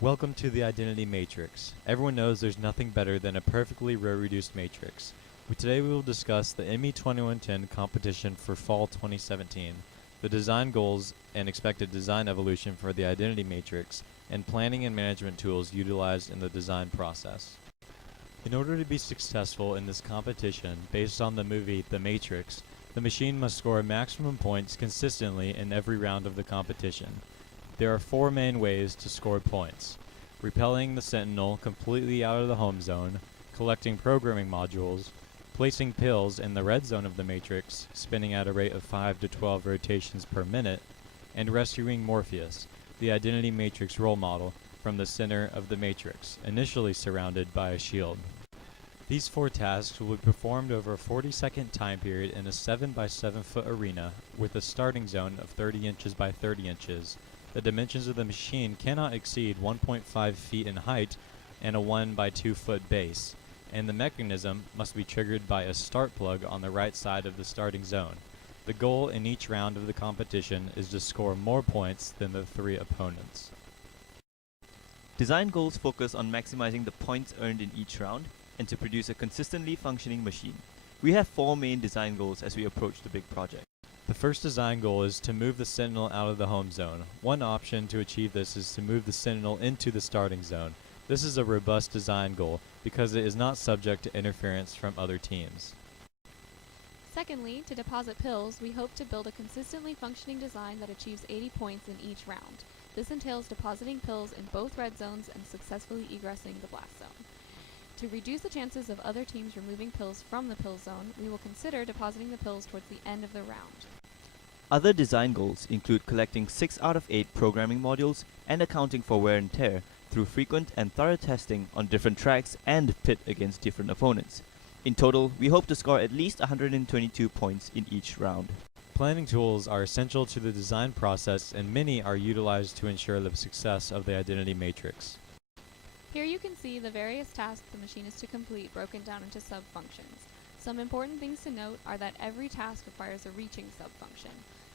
Welcome to the Identity Matrix. Everyone knows there's nothing better than a perfectly row-reduced matrix. Today we will discuss the ME 2110 competition for fall 2017, the design goals and expected design evolution for the Identity Matrix, and planning and management tools utilized in the design process. In order to be successful in this competition, based on the movie The Matrix, the machine must score maximum points consistently in every round of the competition. There are four main ways to score points: repelling the Sentinel completely out of the home zone, collecting programming modules, placing pills in the red zone of the matrix, spinning at a rate of 5 to 12 rotations per minute, and rescuing Morpheus, the Identity Matrix role model, from the center of the matrix, initially surrounded by a shield. These four tasks will be performed over a 40-second time period in a 7 by 7 foot arena with a starting zone of 30 inches by 30 inches. The dimensions of the machine cannot exceed 1.5 feet in height and a 1 by 2 foot base, and the mechanism must be triggered by a start plug on the right side of the starting zone. The goal in each round of the competition is to score more points than the three opponents. Design goals focus on maximizing the points earned in each round and to produce a consistently functioning machine. We have four main design goals as we approach the big project. The first design goal is to move the Sentinel out of the home zone. One option to achieve this is to move the Sentinel into the starting zone. This is a robust design goal because it is not subject to interference from other teams. Secondly, to deposit pills, we hope to build a consistently functioning design that achieves 80 points in each round. This entails depositing pills in both red zones and successfully egressing the blast zone. To reduce the chances of other teams removing pills from the pill zone, we will consider depositing the pills towards the end of the round. Other design goals include collecting 6 out of 8 programming modules and accounting for wear and tear through frequent and thorough testing on different tracks and pit against different opponents. In total, we hope to score at least 122 points in each round. Planning tools are essential to the design process, and many are utilized to ensure the success of the Identity Matrix. Here you can see the various tasks the machine is to complete broken down into sub-functions. Some important things to note are that every task requires a reaching sub-function.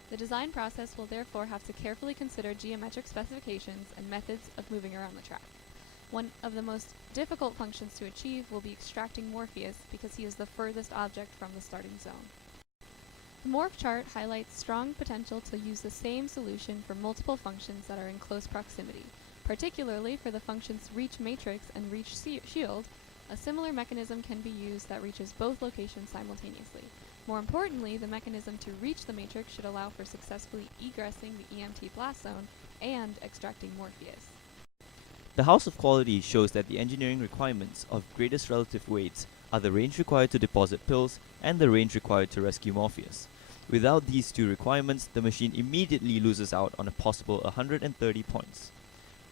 The design process will therefore have to carefully consider geometric specifications and methods of moving around the track. One of the most difficult functions to achieve will be extracting Morpheus because he is the furthest object from the starting zone. The Morph chart highlights strong potential to use the same solution for multiple functions that are in close proximity. Particularly for the functions reach matrix and reach shield, a similar mechanism can be used that reaches both locations simultaneously. More importantly, the mechanism to reach the matrix should allow for successfully egressing the EMT blast zone and extracting Morpheus. The House of Quality shows that the engineering requirements of greatest relative weights are the range required to deposit pills and the range required to rescue Morpheus. Without these two requirements, the machine immediately loses out on a possible 130 points.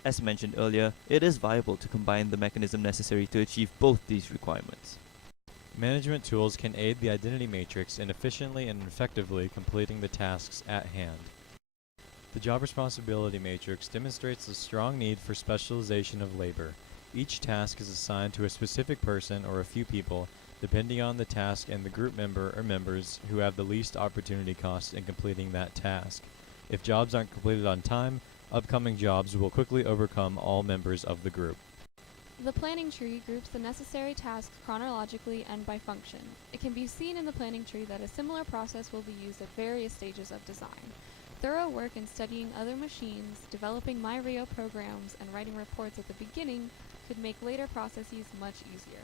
As mentioned earlier, it is viable to combine the mechanism necessary to achieve both these requirements. Management tools can aid the Identity Matrix in efficiently and effectively completing the tasks at hand. The Job Responsibility Matrix demonstrates the strong need for specialization of labor. Each task is assigned to a specific person or a few people, depending on the task and the group member or members who have the least opportunity cost in completing that task. If jobs aren't completed on time, upcoming jobs will quickly overcome all members of the group. The planning tree groups the necessary tasks chronologically and by function. It can be seen in the planning tree that a similar process will be used at various stages of design. Thorough work in studying other machines, developing MyRio programs, and writing reports at the beginning could make later processes much easier.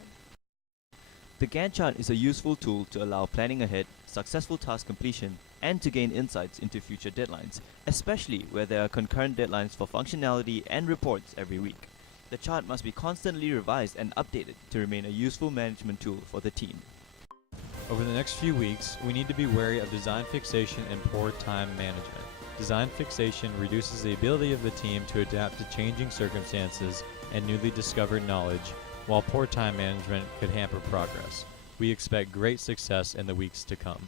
The Gantt chart is a useful tool to allow planning ahead, successful task completion, and to gain insights into future deadlines, especially where there are concurrent deadlines for functionality and reports every week. The chart must be constantly revised and updated to remain a useful management tool for the team. Over the next few weeks, we need to be wary of design fixation and poor time management. Design fixation reduces the ability of the team to adapt to changing circumstances and newly discovered knowledge, while poor time management could hamper progress. We expect great success in the weeks to come.